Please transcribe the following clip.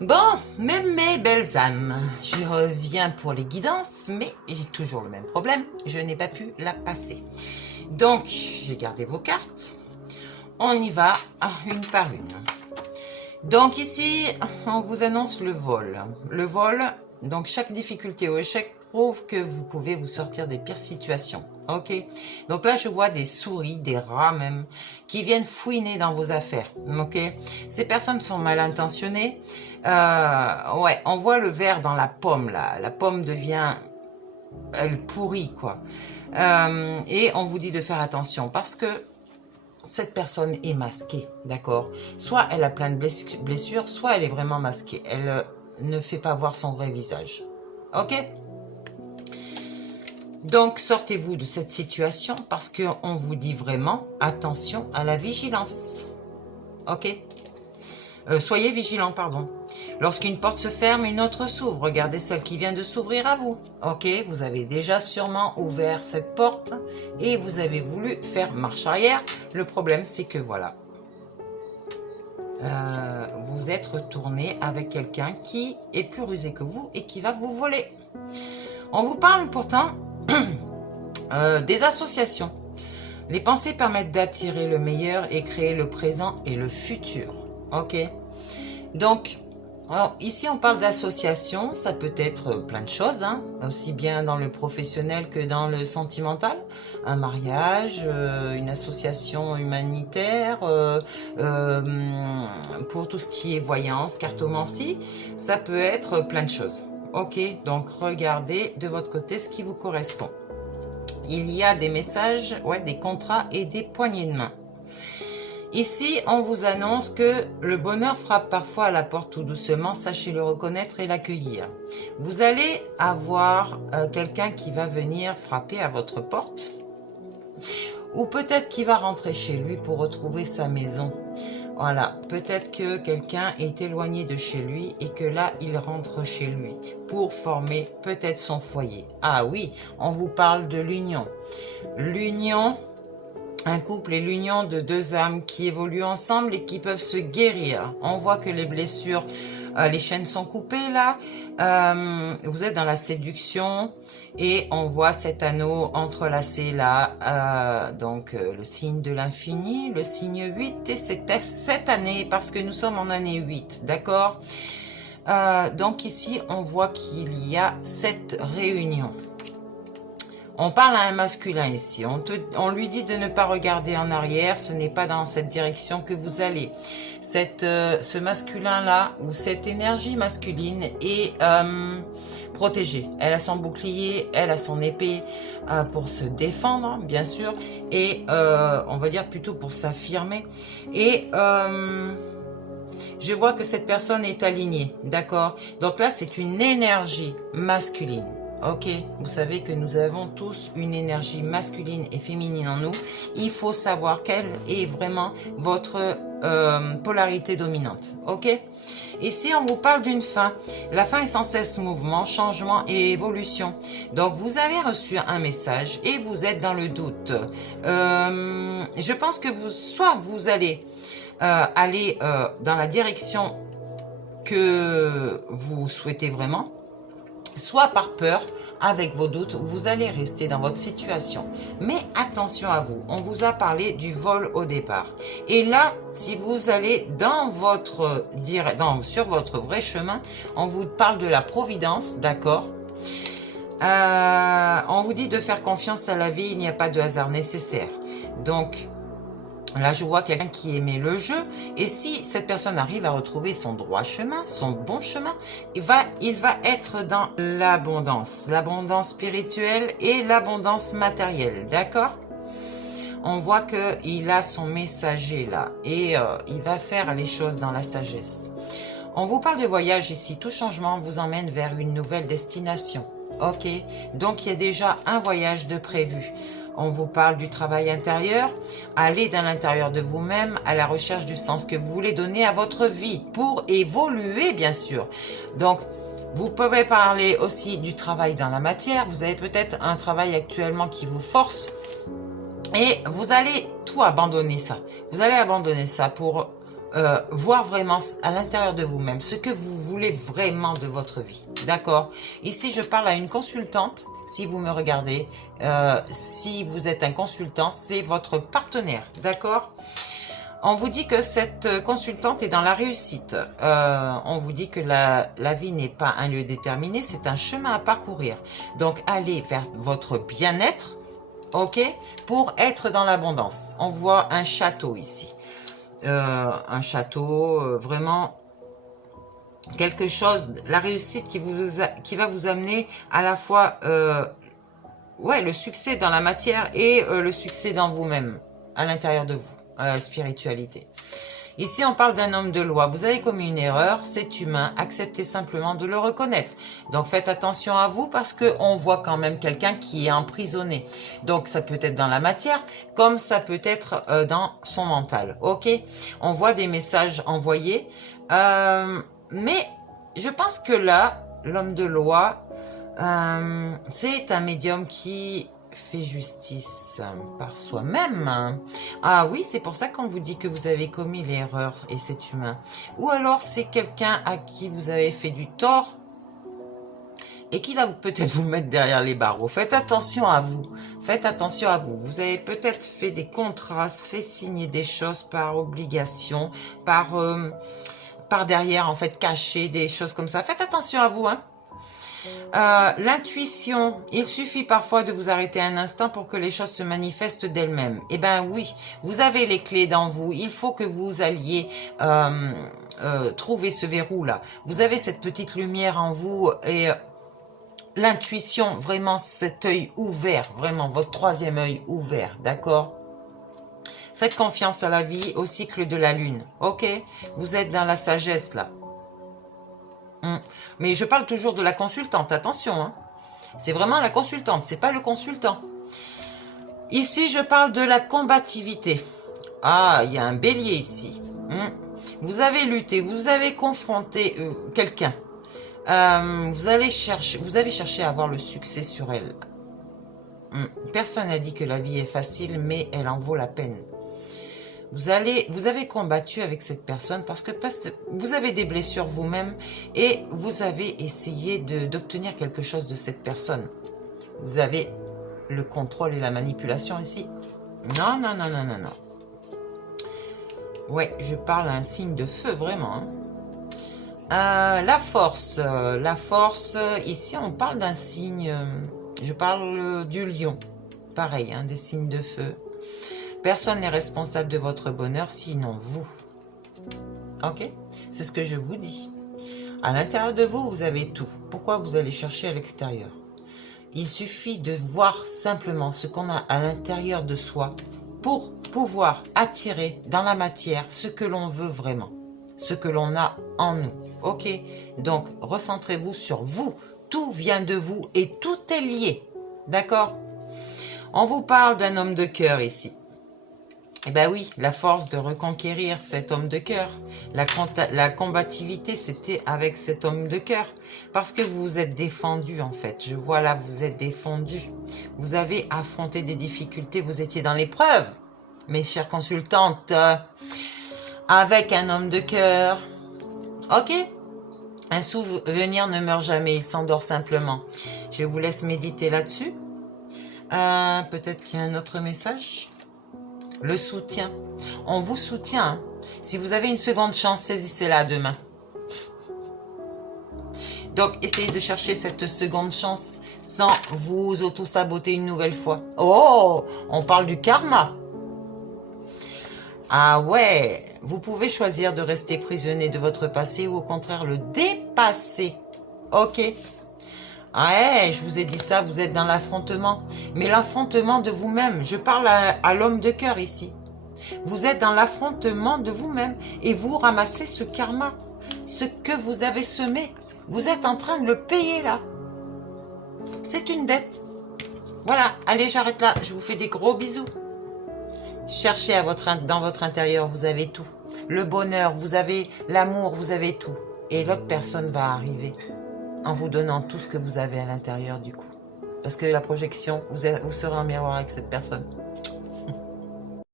Bon, même mes belles âmes, je reviens pour les guidances, mais j'ai toujours le même problème, je n'ai pas pu la passer. Donc, j'ai gardé vos cartes, on y va une par une. Donc ici, on vous annonce le vol. Le vol, donc chaque difficulté ou échec prouve que vous pouvez vous sortir des pires situations. Ok, donc là je vois des souris, des rats même, qui viennent fouiner dans vos affaires. Ok, ces personnes sont mal intentionnées. Ouais, on voit le verre dans la pomme là. La pomme devient, elle pourrit quoi. Et on vous dit de faire attention parce que cette personne est masquée, d'accord? Soit elle a plein de blessures, soit elle est vraiment masquée. Elle ne fait pas voir son vrai visage. Ok? Donc, sortez-vous de cette situation parce qu'on vous dit vraiment attention à la vigilance. Ok? Soyez vigilant, pardon. Lorsqu'une porte se ferme, une autre s'ouvre. Regardez celle qui vient de s'ouvrir à vous. Ok, vous avez déjà sûrement ouvert cette porte et vous avez voulu faire marche arrière. Le problème, c'est que voilà, vous êtes retourné avec quelqu'un qui est plus rusé que vous et qui va vous voler. On vous parle pourtant des associations. Les pensées permettent d'attirer le meilleur et créer le présent et le futur. Ok? Donc, alors, ici on parle d'association, ça peut être plein de choses, hein, aussi bien dans le professionnel que dans le sentimental. Un mariage, une association humanitaire, pour tout ce qui est voyance, cartomancie, ça peut être plein de choses. Ok, donc regardez de votre côté ce qui vous correspond. Il y a des messages, ouais, des contrats et des poignées de main. Ici, on vous annonce que le bonheur frappe parfois à la porte tout doucement, sachez le reconnaître et l'accueillir. Vous allez avoir quelqu'un qui va venir frapper à votre porte, ou peut-être qu'il va rentrer chez lui pour retrouver sa maison. Voilà, peut-être que quelqu'un est éloigné de chez lui et que là, il rentre chez lui pour former peut-être son foyer. Ah oui, on vous parle de l'union. L'union... Un couple est l'union de deux âmes qui évoluent ensemble et qui peuvent se guérir. On voit que les blessures, les chaînes sont coupées là. Vous êtes dans la séduction et on voit cet anneau entrelacé là. Donc le signe de l'infini, le signe 8 et c'était cette année parce que nous sommes en année 8, d'accord? Donc ici on voit qu'il y a cette réunion. On parle à un masculin ici, on lui dit de ne pas regarder en arrière, ce n'est pas dans cette direction que vous allez. Ce masculin-là, ou cette énergie masculine est protégée. Elle a son bouclier, elle a son épée pour se défendre, bien sûr, et on va dire plutôt pour s'affirmer. Et... je vois que cette personne est alignée, d'accord? Donc là, c'est une énergie masculine. Ok, vous savez que nous avons tous une énergie masculine et féminine en nous. Il faut savoir quelle est vraiment votre polarité dominante. Ok, ici on vous parle d'une fin. La fin est sans cesse mouvement, changement et évolution. Donc vous avez reçu un message et vous êtes dans le doute. Je pense que soit vous allez aller dans la direction que vous souhaitez vraiment, soit par peur, avec vos doutes, vous allez rester dans votre situation. Mais attention à vous, on vous a parlé du vol au départ. Et là, si vous allez sur votre vrai chemin, on vous parle de la providence, d'accord? On vous dit de faire confiance à la vie, il n'y a pas de hasard nécessaire. Donc, là, je vois quelqu'un qui aimait le jeu. Et si cette personne arrive à retrouver son droit chemin, son bon chemin, il va être dans l'abondance. L'abondance spirituelle et l'abondance matérielle. D'accord? On voit qu'il a son messager là. Et il va faire les choses dans la sagesse. On vous parle de voyage ici. Tout changement vous emmène vers une nouvelle destination. Ok? Donc, il y a déjà un voyage de prévu. On vous parle du travail intérieur, allez dans l'intérieur de vous-même à la recherche du sens que vous voulez donner à votre vie pour évoluer bien sûr. Donc vous pouvez parler aussi du travail dans la matière, vous avez peut-être un travail actuellement qui vous force et vous allez tout abandonner ça. Vous allez abandonner ça pour voir vraiment à l'intérieur de vous-même ce que vous voulez vraiment de votre vie. D'accord? Ici, je parle à une consultante. Si vous me regardez, si vous êtes un consultant, c'est votre partenaire. D'accord? On vous dit que cette consultante est dans la réussite. On vous dit que la vie n'est pas un lieu déterminé, c'est un chemin à parcourir. Donc, allez vers votre bien-être, ok, pour être dans l'abondance. On voit un château ici. Un château, vraiment quelque chose, la réussite qui va vous amener à la fois ouais, le succès dans la matière et le succès dans vous-même, à l'intérieur de vous, à la spiritualité. Ici, on parle d'un homme de loi. Vous avez commis une erreur, c'est humain. Acceptez simplement de le reconnaître. Donc, faites attention à vous parce qu'on voit quand même quelqu'un qui est emprisonné. Donc, ça peut être dans la matière comme ça peut être dans son mental. Ok? On voit des messages envoyés. Mais je pense que là, l'homme de loi, c'est un médium qui fait justice par soi-même. Ah oui, c'est pour ça qu'on vous dit que vous avez commis l'erreur et c'est humain. Ou alors c'est quelqu'un à qui vous avez fait du tort et qui va peut-être vous mettre derrière les barreaux. Faites attention à vous. Faites attention à vous. Vous avez peut-être fait des contrats, fait signer des choses par obligation, par derrière en fait, caché des choses comme ça. Faites attention à vous, hein. L'intuition, il suffit parfois de vous arrêter un instant pour que les choses se manifestent d'elles-mêmes. Eh bien oui, vous avez les clés dans vous, il faut que vous alliez trouver ce verrou-là. Vous avez cette petite lumière en vous et l'intuition, vraiment cet œil ouvert, vraiment votre troisième œil ouvert, d'accord? Faites confiance à la vie, au cycle de la lune, ok? Vous êtes dans la sagesse là. Mais je parle toujours de la consultante, attention, hein. C'est vraiment la consultante, c'est pas le consultant. Ici, je parle de la combativité. Ah, il y a un bélier ici. Vous avez lutté, vous avez confronté quelqu'un. Vous avez cherché à avoir le succès sur elle. Personne n'a dit que la vie est facile, mais elle en vaut la peine. Vous avez combattu avec cette personne parce que vous avez des blessures vous-même et vous avez essayé d'obtenir quelque chose de cette personne. Vous avez le contrôle et la manipulation ici. Non, non, non, non, non, non. Ouais, je parle à un signe de feu, vraiment. La force, ici on parle d'un signe, je parle du lion. Pareil, hein, des signes de feu. Personne n'est responsable de votre bonheur, sinon vous. Ok? C'est ce que je vous dis. À l'intérieur de vous, vous avez tout. Pourquoi vous allez chercher à l'extérieur? Il suffit de voir simplement ce qu'on a à l'intérieur de soi pour pouvoir attirer dans la matière ce que l'on veut vraiment. Ce que l'on a en nous. Ok? Donc, recentrez-vous sur vous. Tout vient de vous et tout est lié. D'accord? On vous parle d'un homme de cœur ici. Eh bien oui, la force de reconquérir cet homme de cœur. La combativité, c'était avec cet homme de cœur. Parce que vous vous êtes défendu en fait. Je vois là, vous êtes défendu. Vous avez affronté des difficultés, vous étiez dans l'épreuve. Mes chères consultantes, avec un homme de cœur. Ok? Un souvenir ne meurt jamais, il s'endort simplement. Je vous laisse méditer là-dessus. Peut-être qu'il y a un autre message. Le soutien. On vous soutient. Hein. Si vous avez une seconde chance, saisissez-la demain. Donc, essayez de chercher cette seconde chance sans vous auto-saboter une nouvelle fois. Oh, on parle du karma. Ah ouais, vous pouvez choisir de rester prisonnier de votre passé ou au contraire le dépasser. Ok. Ouais, je vous ai dit ça, vous êtes dans l'affrontement. Mais l'affrontement de vous-même, je parle à l'homme de cœur ici. Vous êtes dans l'affrontement de vous-même et vous ramassez ce karma, ce que vous avez semé. Vous êtes en train de le payer là. C'est une dette. Voilà, allez, j'arrête là. Je vous fais des gros bisous. Cherchez dans votre intérieur, vous avez tout. Le bonheur, vous avez l'amour, vous avez tout. Et l'autre personne va arriver en vous donnant tout ce que vous avez à l'intérieur du coup. Parce que la projection, vous serez en miroir avec cette personne.